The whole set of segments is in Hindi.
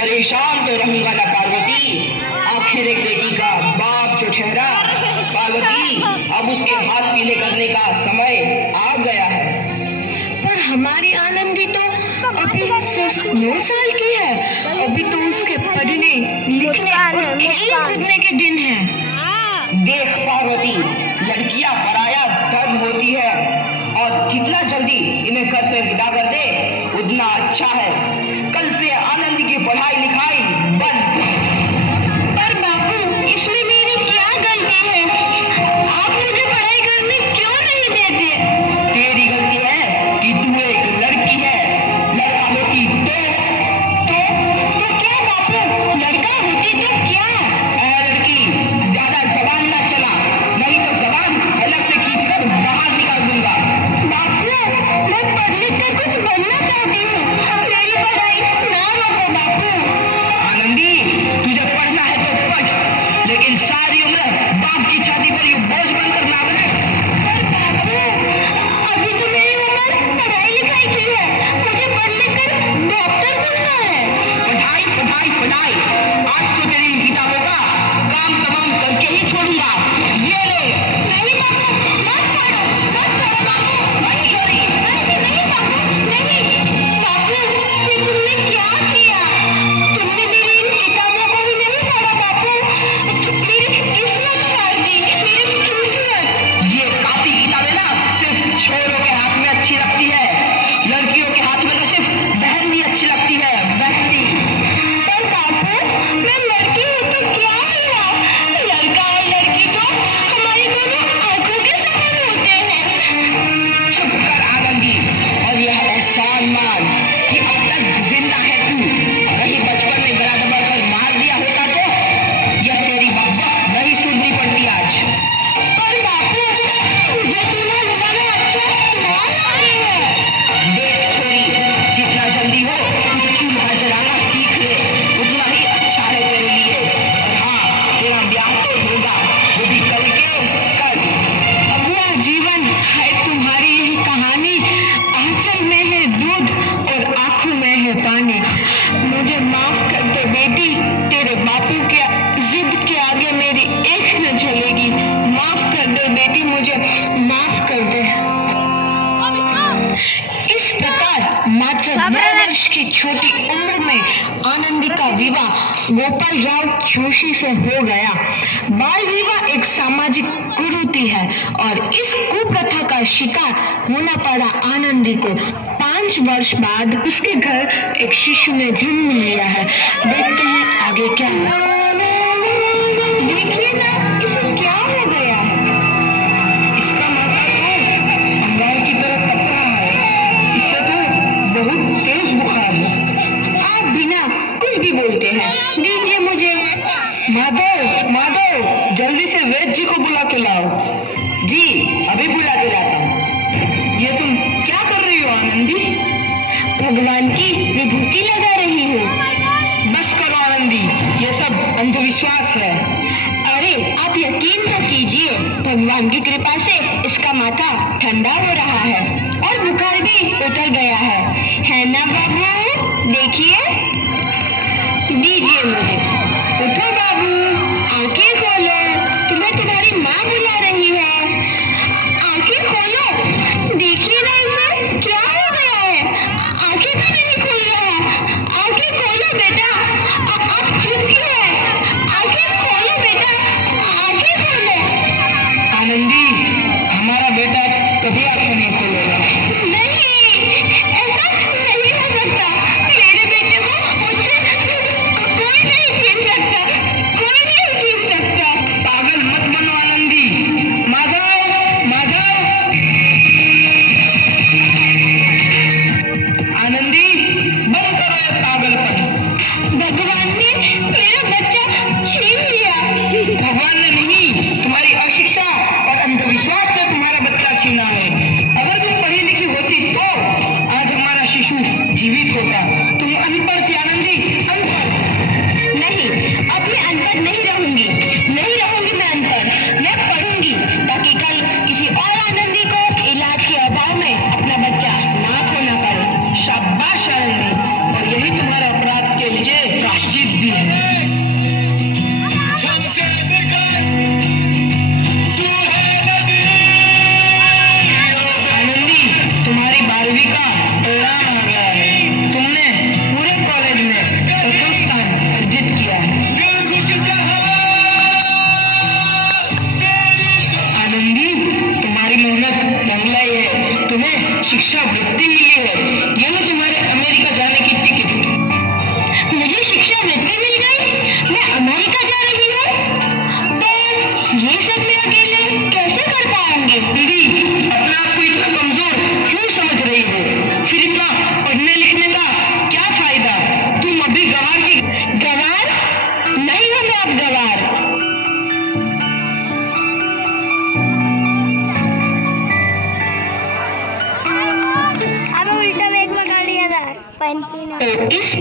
परेशान तो रहूंगा ना पार्वती, आखिर एक बेटी का बाप जो ठहरा। पार्वती, अब उसके हाथ पीले करने का समय आ गया है। पर हमारी आनंदी तो अभी सिर्फ 9 साल की है। अभी तो उसके पढ़ने लिखने और खेल कूदने के दिन हैं। देख पार्वती, लड़कियां पराया धन होती है और जितना जल्दी इन्हें घर से विदा कर दे उतना अच्छा है। कल से आनंद की पढ़ाई लिखाई बंद। पर बापू, इसमें मेरी क्या गलती है? आप मुझे पढ़ाई करने क्यों नहीं देते? तेरी गलती है कि तू एक लड़की है। लड़का होती तो क्या बापू, लड़का होती तो क्या? लड़की, ज्यादा जबान ना चला, नहीं तो जबान अलग से खींचकर बाहर निकाल दूंगा। बापू, मैं पढ़ लिख कर कुछ बनना चाहती हूँ। मेरी पढ़ाई ना रोको बापू। आनंदी, तुझे पढ़ना है तो पढ़, लेकिन सारी उम्र बाप की छाती पर यूं बोझ बनकर ना बने। पर बापू, अभी तो मेरी उम्र पढ़ाई लिखाई की है। मुझे पढ़ लिख कर डॉक्टर बनना है। पढ़ाई पढ़ाई पढ़ाई, आज तो तेरी इन किताबों का काम तमाम करके ही छोड़ूंगा। ये ले। नहीं बापू, मत पढ़ो बापू। मंजूरी। नहीं बापू, नहीं। बापू, ये तुमने क्या किया? तुमने मेरी इन किताबों को भी नहीं पढ़ा बापू। मेरी किस्मत फाड़ दी, मेरी किस्मत। ये कॉपी किताबें ना सिर्फ छोरों के हाथ में अच्छी लगती है, लड़कियों के हाथ में तो सिर्फ मेहंदी अच्छी लगती है, मेहंदी। पर बापू, मैं लड़की हूँ तो क्या हुआ? लड़का और लड़की तो हमारी दोनों आंखों के समान होते हैं। चुप कर आनंदी, और यह एहसान मान कि अब तक जिंदा है तू। कहीं बचपन में गला दबाकर मार दिया होता तो यह तेरी बकबक नहीं सुननी पड़ती आज। पर बापू, मुझे चूल्हा लगाना अच्छा ना लगे है। देख छोरी, जितना जल्दी हो तू चूल्हा जलाना सीख ले, उतना ही अच्छा है तेरे लिए। और हाँ, तेरा ब्याह तो होगा, वो भी कल के कल। अपना जीवन है तुम्हारी यही कहानी। आंचल में है दूध और आंखों में है पानी। मुझे माफ कर दे बेटी, तेरे बापू के जिद के आगे मेरी एक न चलेगी। माफ कर दे बेटी, मुझे माफ कर दे। इस प्रकार मात्र 9 वर्ष की छोटी उम्र में आनंदी का विवाह गोपाल राव जोशी से हो गया। बाल विवाह एक सामाजिक कुरीति है और इस कुप्रथा का शिकार होना पड़ा आनंदी को। 5 वर्ष बाद उसके घर एक शिशु ने जन्म लिया है। देखते हैं आगे क्या है। देखिए ना, इसे क्या हो गया है? इसका माथा तो अंगार की तरह तप रहा है। इससे तो बहुत तेज बुखार है। आप बिना कुछ भी बोलते हैं, दीजिए मुझे। माधव, माधव, जल्दी से वैद्य जी को बुला के लाओ। जी, अभी बुला के लाता हूँ। ये तुम क्या कर रही हो आनंदी? भगवान की विभूति लगा रही हूँ। बस करो आनंदी, ये सब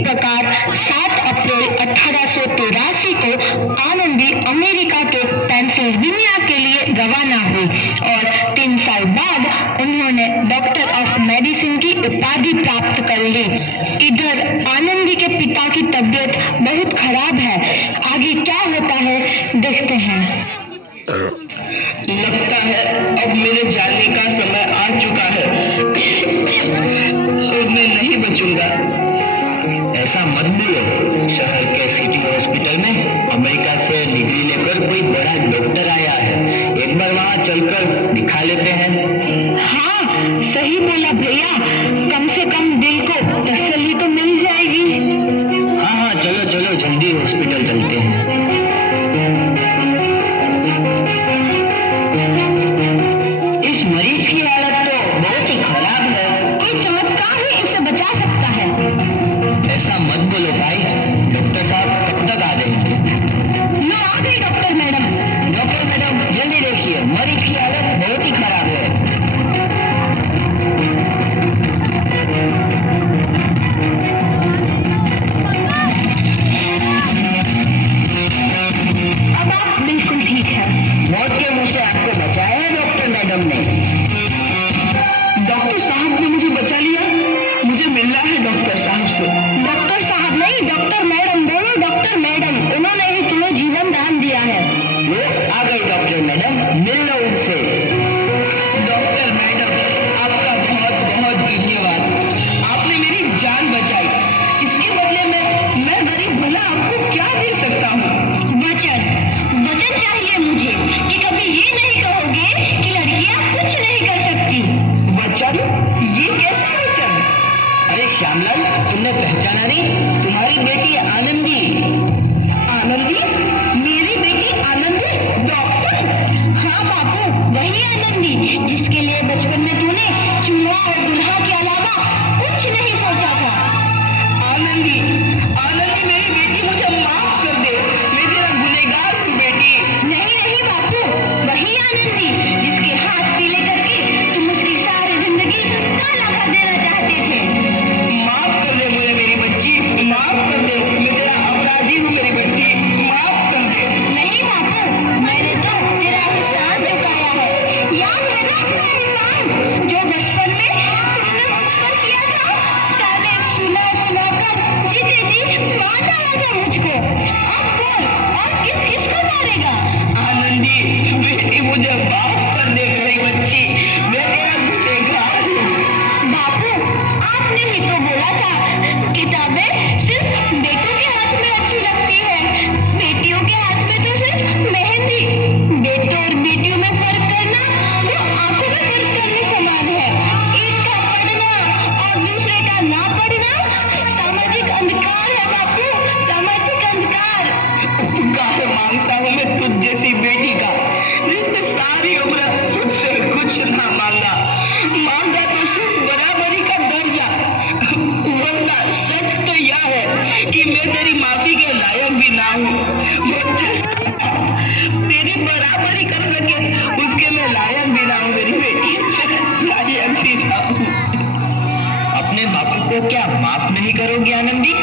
प्रकार 7 अप्रैल 1883 को आनंदी अमेरिका के पेंसिल्वेनिया के लिए रवाना हुई और 3 साल बाद उन्होंने डॉक्टर ऑफ मेडिसिन की उपाधि प्राप्त कर ली। इधर आनंदी के पिता की तबीयत बहुत खराब है। आगे क्या होता है देखते हैं। लगता है अब मेरे जाने का समय आ चुका है और मैं नहीं बचूंगा। ऐसा मत बोलो। शहर के सिटी हॉस्पिटल में अमेरिका से डिग्री लेकर कोई बड़ा डॉक्टर आया है, एक बार वहाँ चलकर दिखा लेते हैं। हाँ सही बोला भैया, कम से कम दिल को तसल्ली तो मिल जाएगी। हाँ हाँ चलो चलो जल्दी हॉस्पिटल चलते हैं। इस मरीज की हालत तो बहुत ही खराब है। कोई चमत्कार ही इसे बचा सकता है। ऐसा मत बोलो भाई, डॉक्टर साहब कब तक आ जाएंगे? लो आ गई डॉक्टर मैडम। डॉक्टर मैडम जल्दी देखिए, मरीज की हालत बहुत ही खराब है। अब आप बिल्कुल ठीक है। मौत के मुंह से आपको बचाया है डॉक्टर मैडम ने। डॉक्टर साहब ने मुझे बचा लिया। मुझे मिलना है डॉक्टर साहब से। डॉक्टर साहब नहीं, डॉक्टर मैडम बोलो। डॉक्टर मैडम, उन्होंने ही तुम्हें जीवन दान दिया है। वो आ गई डॉक्टर मैडम, मिल लो उनसे। डॉक्टर मैडम आपका बहुत बहुत धन्यवाद, आपने मेरी जान बचाई। इसके बदले में मैं गरीब भला आपको क्या दे सकता हूँ? वचन वचन चाहिए मुझे कि कभी ये नहीं कहोगे कि लड़कियां कुछ नहीं कर सकती। वचन? ये कैसा वचन? अरे श्यामलाल, तुमने पहचाना नहीं? तुम्हारी बेटी आनंदी। आनंदी? मेरी बेटी आनंदी? डॉक्टर? हाँ बापू, वही आनंदी जिसके लिए बचपन में तूने चूल्हा और दूल्हा के अलावा कुछ नहीं सोचा था। आनंदी, आनंदी मेरी बेटी, मुझे माफ कर दे। मैं तेरा गुनहगार हूँ बेटी। नहीं नहीं बापू, वही आनंदी जिसके हाथ पीले करके तुम उसकी सारी जिंदगी काला कर देना चाहते थे। माफ कर दे मुझे मेरी बच्ची, माफ कर दे। मैं तेरा अपराधी हूँ मेरी बच्ची, माफ कर दे। नहीं बापू, मैंने तो तेरा एहसान चुकाया है। याद है ना अपना एहसान जो बचपन में तुमने मुझ पर किया था? ताने सुना सुना कर जीते जी मार डाला था मुझको। अब बोल, और किस किस को मारेगा? आनंदी बेटी, मुझे माफ कर दे मेरी बच्ची, मैं तेरा गुनहगार हूँ। बापू, आपने ही तो बोला था किताबें सिर्फ बेटों के हाथ में अच्छी लगती है, बेटियों के हाथ में तो सिर्फ मेहंदी। बेटों और बेटियों में फर्क करना वो आंखों में फर्क करने समान है। एक का पढ़ना और दूसरे का ना पढ़ना सामाजिक अंधकार है बापू, सामाजिक अंधकार। काहे मांगता हूँ मैं तुझ जैसी बेटी का, जिसने सारी उम्र मुझसे कुछ ना मांगा। मांगा तो सिर्फ बराबरी का दर्जा, वरना सच तो यह है कि मैं तेरी माफी के लायक भी ना हूँ। मुझे तेरी बराबरी कर सके उसके मैं लायक भी ना हूँ मेरी बेटी, लायक भी ना हूँ। अपने बापू को क्या माफ नहीं करोगी आनंदी?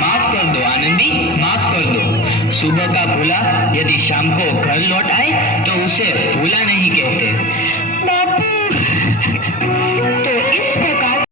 माफ कर दो आनंदी, माफ कर दो। सुबह का भूला यदि शाम को घर लौट आए तो उसे भूला नहीं कहते। बापू, तो